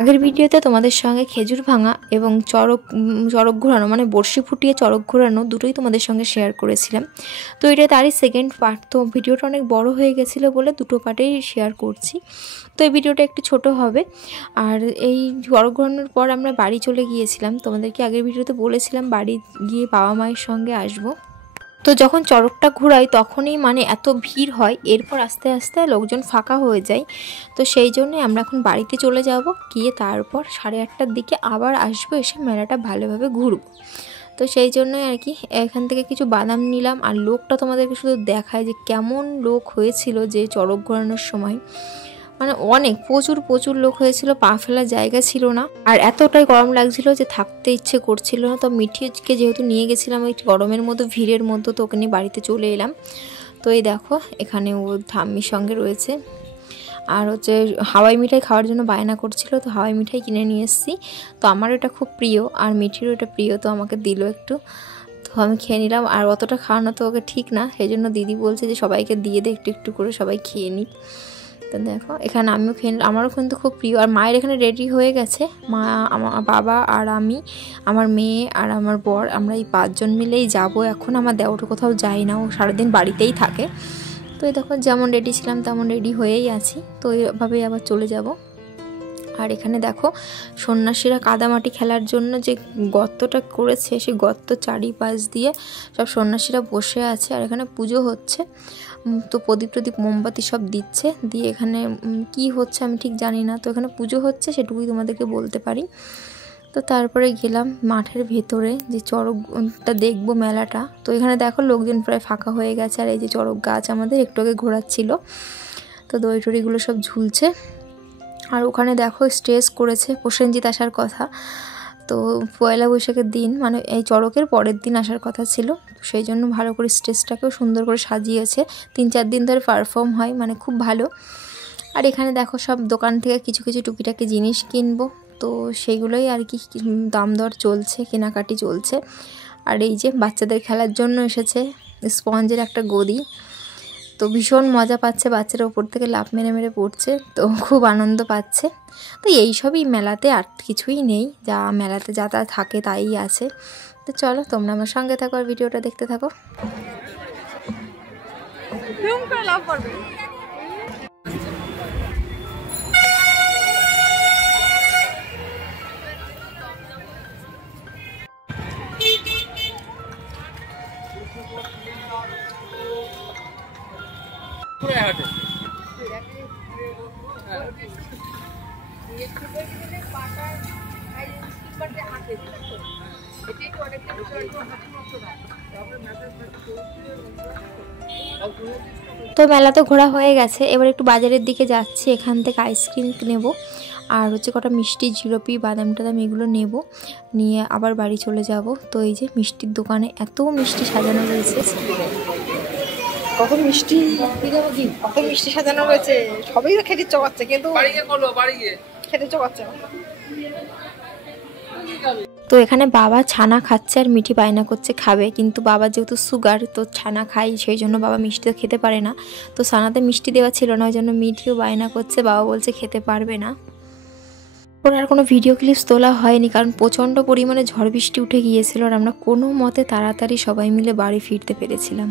আগের ভিডিওতে তোমাদের সঙ্গে খেজুর ভাঙা এবং চড়ক ঘোরানো মানে বড়শি ফুটিয়ে চড়ক ঘোরানো দুটোই তোমাদের সঙ্গে শেয়ার করেছিলাম। তো এটা তারই সেকেন্ড পার্ট। তো ভিডিওটা অনেক বড় হয়ে গেছিলো বলে দুটো পার্টেই শেয়ার করছি। তো এই ভিডিওটা একটু ছোট হবে। আর এই চড়ক ঘোরানোর পর আমরা বাড়ি চলে গিয়েছিলাম। তোমাদেরকে আগের ভিডিওতে বলেছিলাম বাড়ি গিয়ে বাবা মায়ের সঙ্গে আসবো। তো যখন চড়কটা ঘোরাই তখনই মানে এত ভিড় হয়, এরপর আস্তে আস্তে লোকজন ফাঁকা হয়ে যায়। তো সেই জন্যে আমরা এখন বাড়িতে চলে যাব, গিয়ে তারপর 8:30টার দিকে আবার আসবো, এসে মেলাটা ভালোভাবে ঘুরবো। তো সেই জন্যই আর কি এখান থেকে কিছু বাদাম নিলাম। আর লোকটা তোমাদেরকে শুধু দেখায় যে কেমন লোক হয়েছিল যে চড়ক ঘোরানোর সময়, মানে অনেক প্রচুর লোক হয়েছিল, পা ফেলার জায়গা ছিল না। আর এতটাই গরম লাগছিল যে থাকতে ইচ্ছে করছিল না। তো মিঠিকে যেহেতু নিয়ে গেছিলাম ওই গরমের মধ্যে ভিড়ের মধ্যে, তো ওকে নিয়ে বাড়িতে চলে এলাম। তো এই দেখো এখানে ও ঠাম্মির সঙ্গে রয়েছে। আর হচ্ছে হাওয়াই মিঠাই খাওয়ার জন্য বায়না করছিল, তো হাওয়াই মিঠাই কিনে নিয়ে এসেছি। তো আমার এটা খুব প্রিয় আর মিঠিরও এটা প্রিয়, তো আমাকে দিল একটু, তো আমি খেয়ে নিলাম। আর অতটা খাওয়ানো তো ওকে ঠিক না, সেই জন্য দিদি বলছে যে সবাইকে দিয়ে দে একটু করে, সবাই খেয়ে নিই। তো দেখো এখানে আমিও খেয়ে, আমারও কিন্তু খুব প্রিয়। আর মায়ের এখানে রেডি হয়ে গেছে, মা, আমার বাবা আর আমি, আমার মেয়ে আর আমার বর, আমরা এই 5 জন মিলেই যাব এখন। আমার দেওরটা কোথাও যায় না, ও সারাদিন বাড়িতেই থাকে। তো এই দেখো যেমন রেডি ছিলাম তেমন রেডি হয়েই আছি। তো এইভাবেই আবার চলে যাব। আর এখানে দেখো সন্ন্যাসীরা কাদামাটি খেলার জন্য যে গর্তটা করেছে, সেই গর্ত চারিপাশ দিয়ে সব সন্ন্যাসীরা বসে আছে। আর এখানে পুজো হচ্ছে, তো প্রদীপ মোমবাতি সব দিচ্ছে, দিয়ে এখানে কি হচ্ছে আমি ঠিক জানি না। তো এখানে পুজো হচ্ছে সেটুকুই তোমাদেরকে বলতে পারি। তো তারপরে গেলাম মাঠের ভেতরে যে চড়কটা দেখবো মেলাটা। তো এখানে দেখো লোকজন প্রায় ফাঁকা হয়ে গেছে। আর এই যে চড়ক গাছ আমাদের একটু আগে ঘোরাচ্ছিল, তো দড়ি টড়িগুলো সব ঝুলছে। আর ওখানে দেখো স্টেজ করেছে, প্রসেনজিৎ আসার কথা। তো পয়লা বৈশাখের দিন মানে এই চড়কের পরের দিন আসার কথা ছিল, সেই জন্য ভালো করে স্টেজটাকেও সুন্দর করে সাজিয়েছে। 3-4 দিন ধরে পারফর্ম হয়, মানে খুব ভালো। আর এখানে দেখো সব দোকান থেকে কিছু টুকিটাকি জিনিস কিনবো, তো সেইগুলোই আর কি দাম দর চলছে, কেনাকাটি চলছে। আর এই যে বাচ্চাদের খেলার জন্য এসেছে স্পঞ্জের একটা গদি, তো ভীষণ মজা পাচ্ছে বাচ্চারা, ওপর থেকে লাফ মেরে পড়ছে, তো খুব আনন্দ পাচ্ছে। তো এইসবই মেলাতে, আর কিছুই নেই, যা মেলাতে যা তা থাকে তাই আছে। তো চলো তোমরা আমার সঙ্গে থাকো আর ভিডিওটা দেখতে থাকো। তো মেলা তো ঘোরা হয়ে গেছে, এবার একটু বাজারের দিকে যাচ্ছি, এখান থেকে আইসক্রিম নেব আর হচ্ছে কটা মিষ্টি, জিলিপি, বাদাম টাদাম এগুলো নেব, নিয়ে আবার বাড়ি চলে যাব। তো এই যে মিষ্টির দোকানে এত মিষ্টি সাজানো রয়েছে, কত মিষ্টি কত মিষ্টি সাজানো রয়েছে, সবই তো খেতে ইচ্ছা করছে, কিন্তু খেতে ইচ্ছা করছে। তো এখানে বাবা ছানা খাচ্ছে আর মিঠি বায়না করছে খাবে, কিন্তু বাবার যেহেতু সুগার, তো ছানা খাই, সেই জন্য বাবা মিষ্টি তো খেতে পারে না। তো ছানাতে মিষ্টি দেওয়া ছিল না, ওই জন্য মিঠিও বায়না করছে, বাবা বলছে খেতে পারবে না। ওর আর কোনো ভিডিও ক্লিপস তোলা হয়নি, কারণ প্রচণ্ড পরিমাণে ঝড় বৃষ্টি উঠে গিয়েছিল, আর আমরা কোনো মতে তাড়াতাড়ি সবাই মিলে বাড়ি ফিরতে পেরেছিলাম।